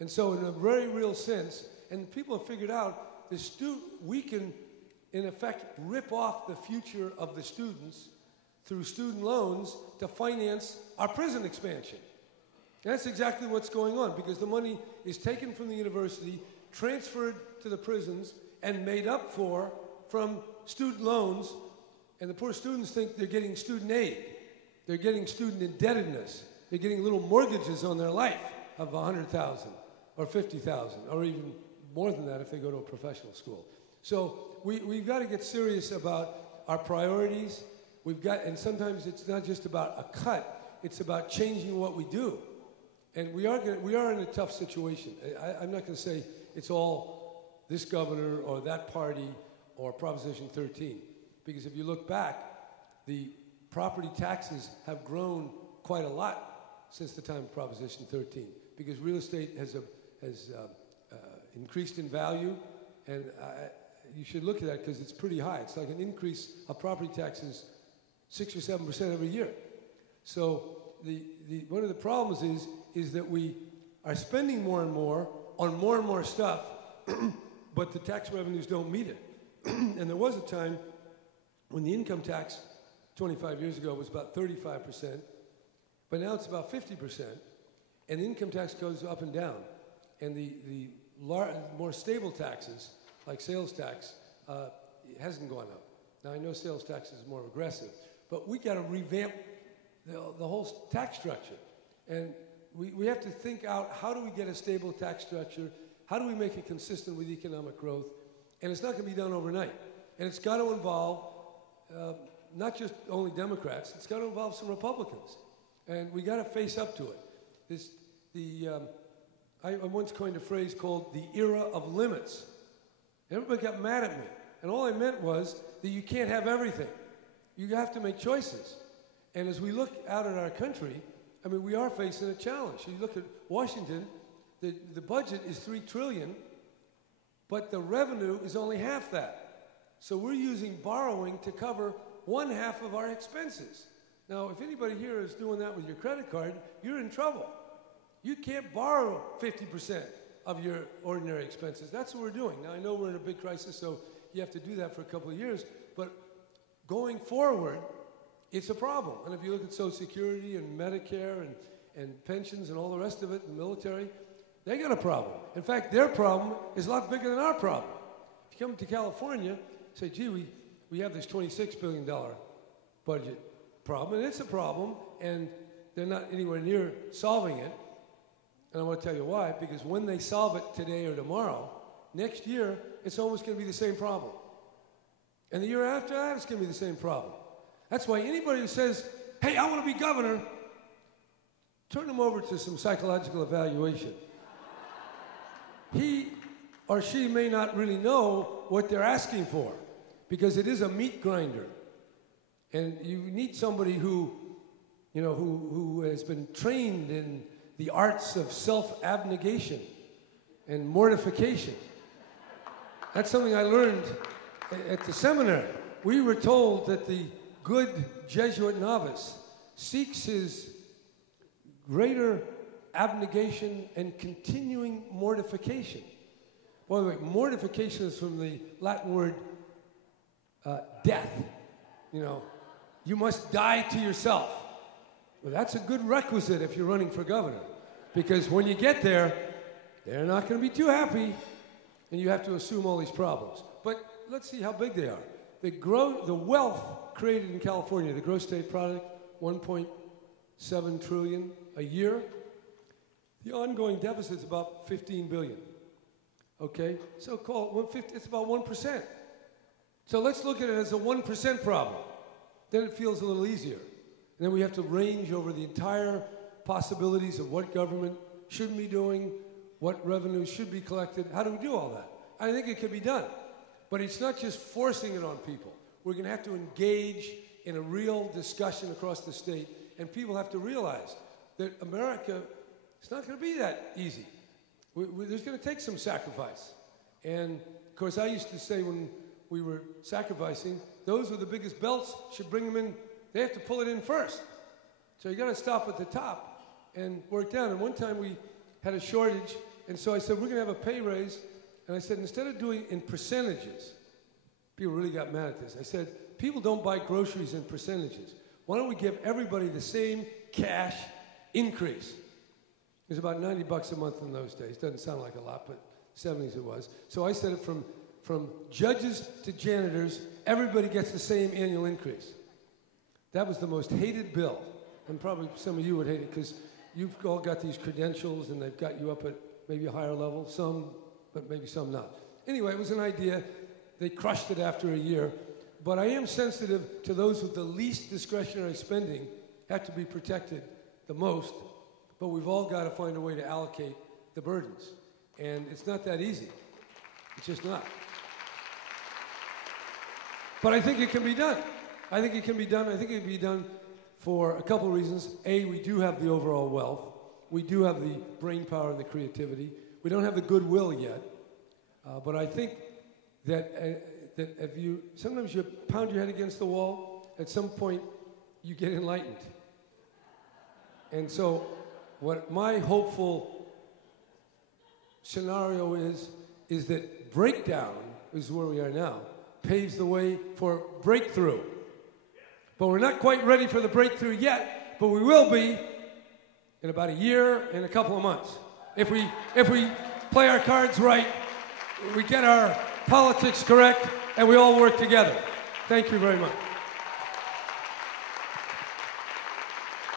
And so in a very real sense, and people have figured out, we can, in effect, rip off the future of the students through student loans to finance our prison expansion. And that's exactly what's going on, because the money is taken from the university, transferred to the prisons, and made up for from student loans. And the poor students think they're getting student aid. They're getting student indebtedness. They're getting little mortgages on their life of $100,000 or $50,000 or even more than that if they go to a professional school. So we've got to get serious about our priorities. And sometimes it's not just about a cut, it's about changing what we do. And we are in a tough situation. I'm not going to say it's all this governor or that party or Proposition 13, because if you look back, the property taxes have grown quite a lot since the time of Proposition 13, because real estate has increased in value, and you should look at that because it's pretty high. It's like an increase of property taxes 6 or 7% every year. So one of the problems is that we are spending more and more stuff, but the tax revenues don't meet it. And there was a time when the income tax 25 years ago was about 35%, but now it's about 50%, and the income tax goes up and down. And the more stable taxes, like sales tax, hasn't gone up. Now, I know sales tax is more aggressive, but we got to revamp the whole tax structure. And we have to think out, how do we get a stable tax structure? How do we make it consistent with economic growth? And it's not going to be done overnight. And it's got to involve not just only Democrats, it's got to involve some Republicans. And we got to face up to it. I once coined a phrase called the era of limits. Everybody got mad at me. And all I meant was that you can't have everything. You have to make choices. And as we look out at our country, I mean, we are facing a challenge. You look at Washington, the budget is $3 trillion, but the revenue is only half that. So we're using borrowing to cover one half of our expenses. Now, if anybody here is doing that with your credit card, you're in trouble. You can't borrow 50% of your ordinary expenses. That's what we're doing. Now, I know we're in a big crisis, so you have to do that for a couple of years, but going forward, it's a problem. And if you look at Social Security and Medicare and pensions and all the rest of it, the military, they got a problem. In fact, their problem is a lot bigger than our problem. If you come to California, say, gee, we have this $26 billion budget problem, and it's a problem, and they're not anywhere near solving it. And I want to tell you why, because when they solve it today or tomorrow, next year, it's almost going to be the same problem. And the year after that, it's going to be the same problem. That's why anybody who says, hey, I want to be governor, turn them over to some psychological evaluation. He or she may not really know what they're asking for, because it is a meat grinder. And you need somebody who has been trained in the arts of self-abnegation and mortification. That's something I learned at the seminary. We were told that the good Jesuit novice seeks his greater abnegation and continuing mortification. By the way, mortification is from the Latin word death. You must die to yourself. Well, that's a good requisite if you're running for governor, because when you get there, they're not going to be too happy, and you have to assume all these problems. But let's see how big they are. The wealth created in California, the gross state product, $1.7 trillion a year. The ongoing deficit is about $15 billion. Okay, so call it it's about 1%. So let's look at it as a 1% problem. Then it feels a little easier. And then we have to range over the entire possibilities of what government should be doing, what revenues should be collected. How do we do all that? I think it can be done. But it's not just forcing it on people. We're going to have to engage in a real discussion across the state, and people have to realize that America, it's not going to be that easy. There's going to take some sacrifice. And, of course, I used to say when we were sacrificing, those with the biggest belts should bring them in. They have to pull it in first. So you got to stop at the top and work down. And one time we had a shortage And so I said, we're going to have a pay raise. And I said, instead of doing it in percentages, people really got mad at this. I said, people don't buy groceries in percentages. Why don't we give everybody the same cash increase? It was about $90 a month in those days. Doesn't sound like a lot, but 70s it was. So I said it from judges to janitors, everybody gets the same annual increase. That was the most hated bill. And probably some of you would hate it because you've all got these credentials and they've got you up at maybe a higher level, some, but maybe some not. Anyway, it was an idea. They crushed it after a year. But I am sensitive to those with the least discretionary spending have to be protected the most, but we've all got to find a way to allocate the burdens. And it's not that easy. It's just not. But I think it can be done. I think it can be done. I think it can be done for a couple of reasons. A, we do have the overall wealth. We do have the brain power and the creativity. We don't have the goodwill yet. But I think that if you, sometimes you pound your head against the wall, at some point you get enlightened. And so what my hopeful scenario is that breakdown is where we are now, paves the way for breakthrough. But we're not quite ready for the breakthrough yet, but we will be in about a year and a couple of months. If we play our cards right, we get our politics correct, and we all work together. Thank you very much.